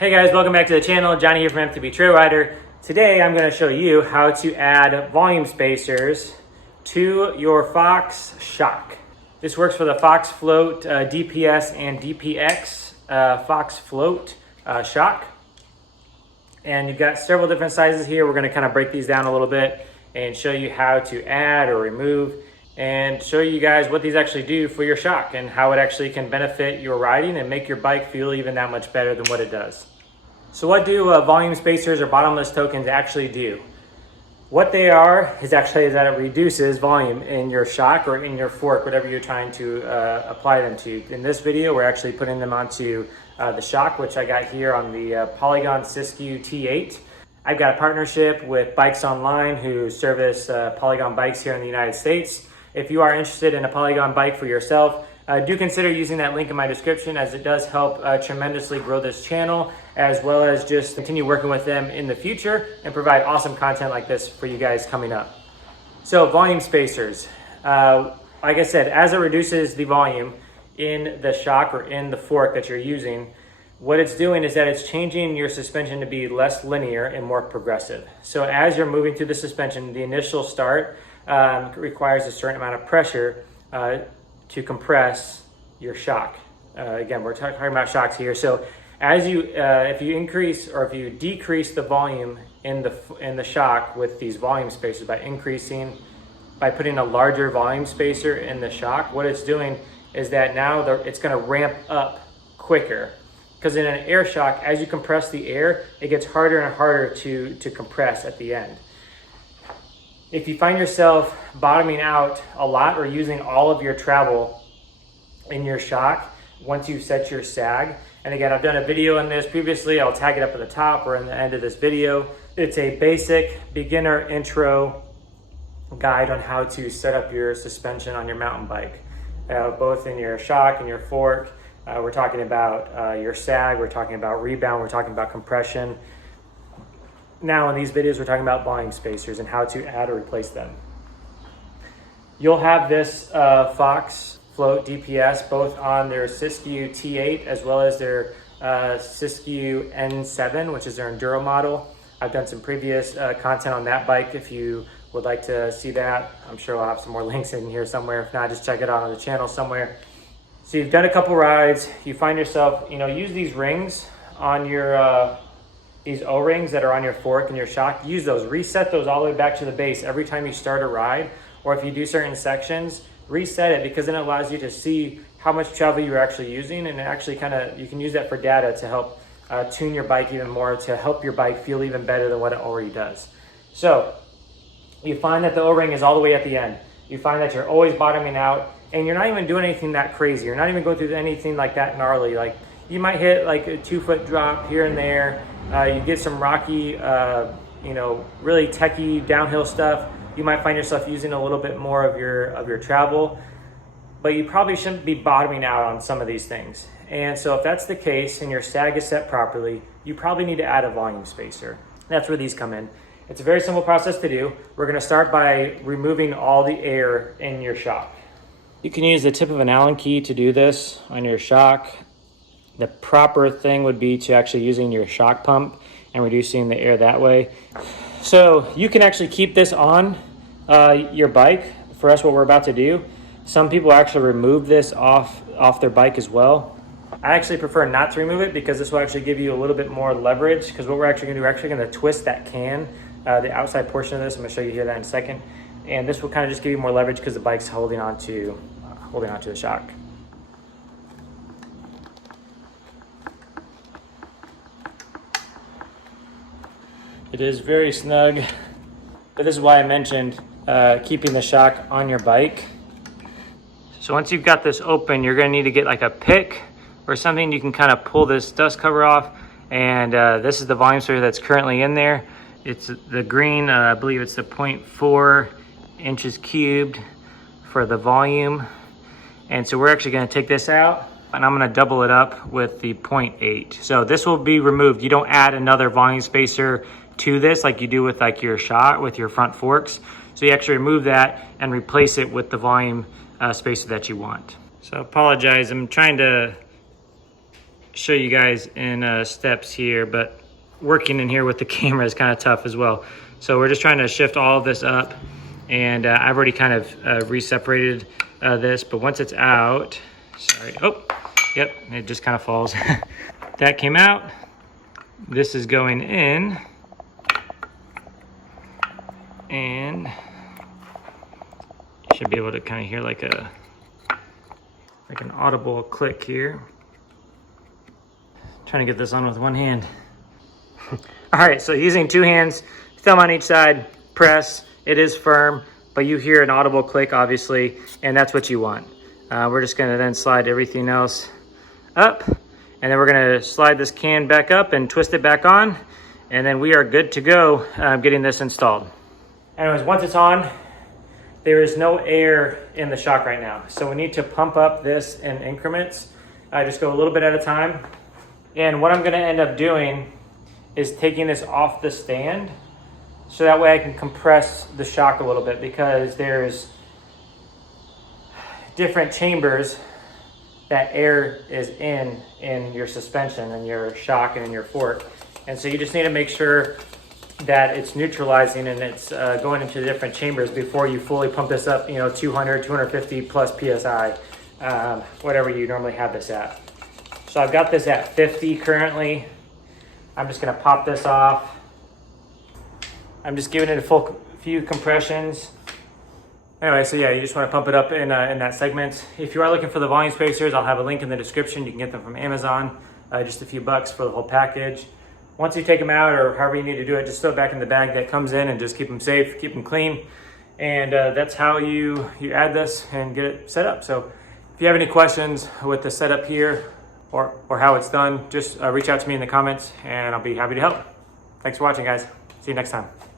Hey guys, welcome back to the channel. Johnny here from MTB Trail Rider. Today I'm going to show you how to add volume spacers to your Fox shock. This works for the Fox Float DPS and DPX Fox Float shock. And you've got several different sizes here. We're going to kind of break these down a little bit and show you how to add or remove and show you guys what these actually do for your shock and how it actually can benefit your riding and make your bike feel even that much better than what it does. So what do volume spacers or bottomless tokens actually do? What they are is actually that it reduces volume in your shock or in your fork, whatever you're trying to apply them to. In this video, we're actually putting them onto the shock, which I got here on the Polygon Siskiu T8. I've got a partnership with Bikes Online who service Polygon bikes here in the United States. If you are interested in a Polygon bike for yourself, do consider using that link in my description, as it does help tremendously grow this channel, as well as just continue working with them in the future and provide awesome content like this for you guys coming up. So volume spacers, like I said, as it reduces the volume in the shock or in the fork that you're using, what it's doing is that it's changing your suspension to be less linear and more progressive. So as you're moving through the suspension, the initial start requires a certain amount of pressure to compress your shock. Again, we're talking about shocks here. So as you, if you increase or if you decrease the volume in the shock with these volume spacers by putting a larger volume spacer in the shock, what it's doing is that now it's going to ramp up quicker. Because in an air shock, as you compress the air, it gets harder and harder to compress at the end. If you find yourself bottoming out a lot or using all of your travel in your shock once you set your sag, and again, I've done a video on this previously, I'll tag it up at the top or in the end of this video. It's a basic beginner intro guide on how to set up your suspension on your mountain bike, both in your shock and your fork. We're talking about your sag, we're talking about rebound, we're talking about compression. Now in these videos, we're talking about volume spacers and how to add or replace them. You'll have this Fox Float DPS both on their Siskiu T8 as well as their Siskiu N7, which is their Enduro model. I've done some previous content on that bike. If you would like to see that, I'm sure I'll have some more links in here somewhere. If not, just check it out on the channel somewhere. So you've done a couple rides, you find yourself, use these rings on your, these O-rings that are on your fork and your shock, use those, reset those all the way back to the base every time you start a ride, or if you do certain sections, reset it, because then it allows you to see how much travel you're actually using, and it actually you can use that for data to help tune your bike even more, to help your bike feel even better than what it already does. So you find that the O-ring is all the way at the end. You find that you're always bottoming out, and you're not even doing anything that crazy. You're not even going through anything like that gnarly. Like you might hit like a 2-foot drop here and there. You get some rocky, really techie downhill stuff. You might find yourself using a little bit more of your travel, but you probably shouldn't be bottoming out on some of these things. And so if that's the case and your sag is set properly, you probably need to add a volume spacer. That's where these come in. It's a very simple process to do. We're going to start by removing all the air in your shock. You can use the tip of an Allen key to do this on your shock. The proper thing would be to actually using your shock pump and reducing the air that way. So you can actually keep this on your bike. For us, what we're about to do, some people actually remove this off their bike as well. I actually prefer not to remove it because this will actually give you a little bit more leverage, because what we're actually going to do, we're actually going to twist that can, the outside portion of this. I'm going to show you here that in a second. And this will kind of just give you more leverage because the bike's holding on to the shock. It is very snug, but this is why I mentioned keeping the shock on your bike. So once you've got this open, you're going to need to get like a pick or something. You can kind of pull this dust cover off, and this is the volume spacer that's currently in there. It's the green, I believe it's the 0.4 inches cubed for the volume. And so we're actually going to take this out, and I'm going to double it up with the 0.8. So this will be removed. You don't add another volume spacer to this like you do with like your shock with your front forks. So you actually remove that and replace it with the volume spacer that you want. So I apologize, I'm trying to show you guys in steps here, but working in here with the camera is kind of tough as well. So we're just trying to shift all of this up, and I've already kind of re-separated this, but once it's out, sorry, oh, yep, it just kind of falls. That came out. This is going in, and you should be able to kind of hear like an audible click here. Trying to get this on with one hand. All right, so using two hands, thumb on each side, press. It is firm, but you hear an audible click, obviously, and that's what you want. We're just gonna then slide everything else up, and then we're gonna slide this can back up and twist it back on, and then we are good to go getting this installed. Anyways, once it's on, there is no air in the shock right now, so we need to pump up this in increments. I just go a little bit at a time. And what I'm gonna end up doing is taking this off the stand, so that way I can compress the shock a little bit, because there's different chambers that air is in your suspension and your shock and in your fork. And so you just need to make sure that it's neutralizing and it's going into different chambers before you fully pump this up, 200, 250 plus PSI, whatever you normally have this at. So I've got this at 50 currently. I'm just gonna pop this off. I'm just giving it a few compressions. Anyway, so yeah, you just wanna pump it up in that segment. If you are looking for the volume spacers, I'll have a link in the description. You can get them from Amazon, just a few bucks for the whole package. Once you take them out, or however you need to do it, just throw it back in the bag that comes in and just keep them safe, keep them clean. And that's how you add this and get it set up. So if you have any questions with the setup here, or how it's done, just reach out to me in the comments and I'll be happy to help. Thanks for watching, guys. See you next time.